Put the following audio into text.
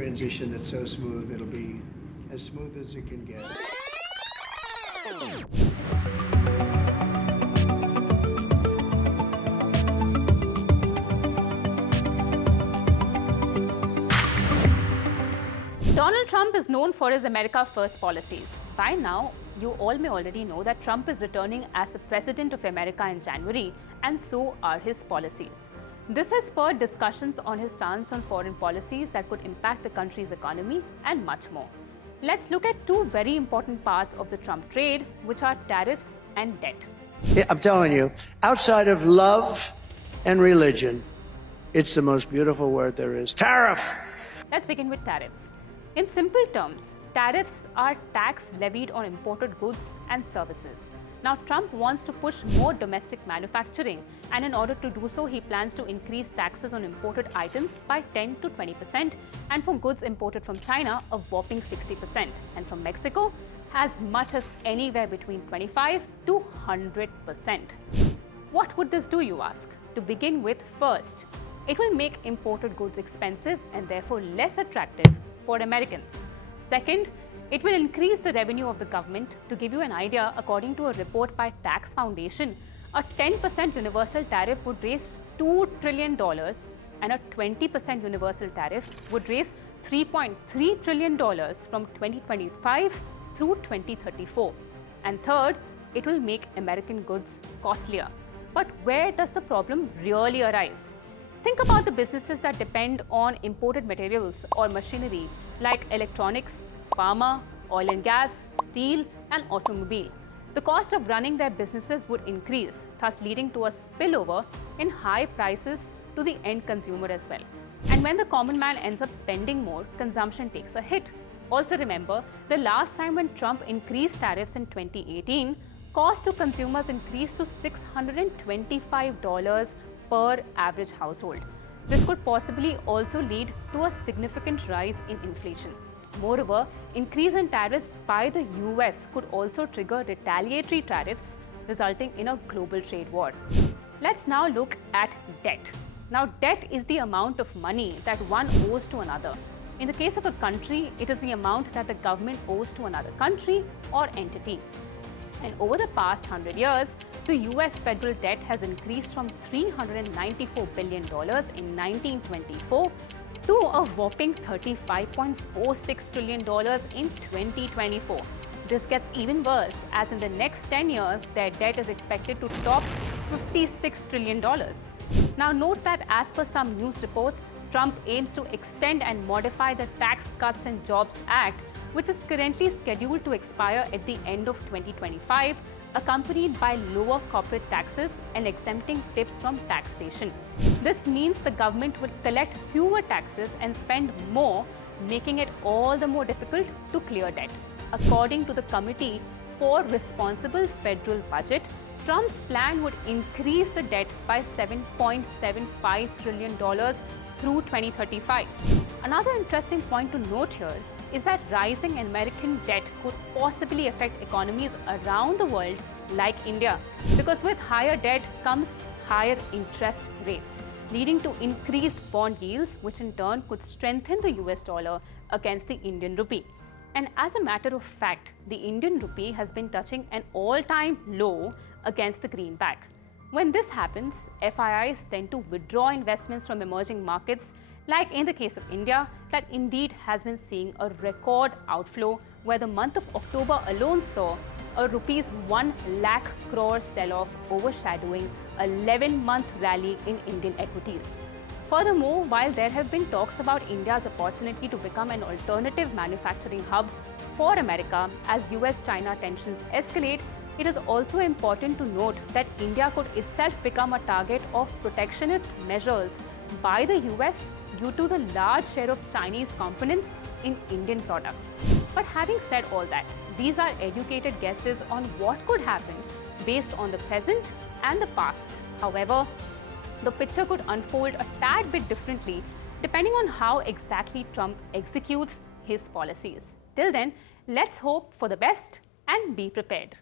transition that's so smooth, it'll be as smooth as it can get. Donald Trump is known for his America First policies. By now, you all may already know that Trump is returning as the President of America in January, and so are his policies. This has spurred discussions on his stance on foreign policies that could impact the country's economy and much more. Let's look at two very important parts of the Trump trade, which are tariffs and debt. Yeah, I'm telling you, outside of love and religion, it's the most beautiful word there is. Tariff! Let's begin with tariffs. In simple terms, tariffs are tax levied on imported goods and services. Now, Trump wants to push more domestic manufacturing, and in order to do so, he plans to increase taxes on imported items by 10 to 20%, and for goods imported from China, a whopping 60%, and from Mexico, as much as anywhere between 25 to 100%. What would this do, you ask? To begin with, first, it will make imported goods expensive and therefore less attractive for Americans. Second, it will increase the revenue of the government. To give you an idea, according to a report by Tax Foundation, a 10% universal tariff would raise $2 trillion, and a 20% universal tariff would raise $3.3 trillion from 2025 through 2034. And third, it will make American goods costlier. But where does the problem really arise? Think about the businesses that depend on imported materials or machinery like electronics, pharma, oil and gas, steel, and automobile. The cost of running their businesses would increase, thus leading to a spillover in high prices to the end consumer as well. And when the common man ends up spending more, consumption takes a hit. Also remember, the last time when Trump increased tariffs in 2018, cost to consumers increased to $625 per average household. This could possibly also lead to a significant rise in inflation. Moreover, increase in tariffs by the US could also trigger retaliatory tariffs, resulting in a global trade war. Let's now look at debt. Now, debt is the amount of money that one owes to another. In the case of a country, it is the amount that the government owes to another country or entity. And over the past 100 years, the US federal debt has increased from $394 billion in 1924 to a whopping $35.46 trillion in 2024. This gets even worse, as in the next 10 years, their debt is expected to top $56 trillion. Now note that as per some news reports, Trump aims to extend and modify the Tax Cuts and Jobs Act, which is currently scheduled to expire at the end of 2025, accompanied by lower corporate taxes and exempting tips from taxation. This means the government will collect fewer taxes and spend more, making it all the more difficult to clear debt. According to the Committee for Responsible Federal Budget, Trump's plan would increase the debt by $7.75 trillion through 2035. Another interesting point to note here is that rising American debt could possibly affect economies around the world like India, because with higher debt comes higher interest rates, leading to increased bond yields, which in turn could strengthen the US dollar against the Indian rupee. And as a matter of fact, the Indian rupee has been touching an all-time low against the greenback. When this happens, FIIs tend to withdraw investments from emerging markets, like in the case of India, that indeed has been seeing a record outflow, where the month of October alone saw a rupees 1 lakh crore sell-off, overshadowing a 11-month rally in Indian equities. Furthermore, while there have been talks about India's opportunity to become an alternative manufacturing hub for America as US-China tensions escalate, it is also important to note that India could itself become a target of protectionist measures by the US due to the large share of Chinese components in Indian products. But having said all that, these are educated guesses on what could happen based on the present and the past. However, the picture could unfold a tad bit differently depending on how exactly Trump executes his policies. Till then, let's hope for the best and be prepared.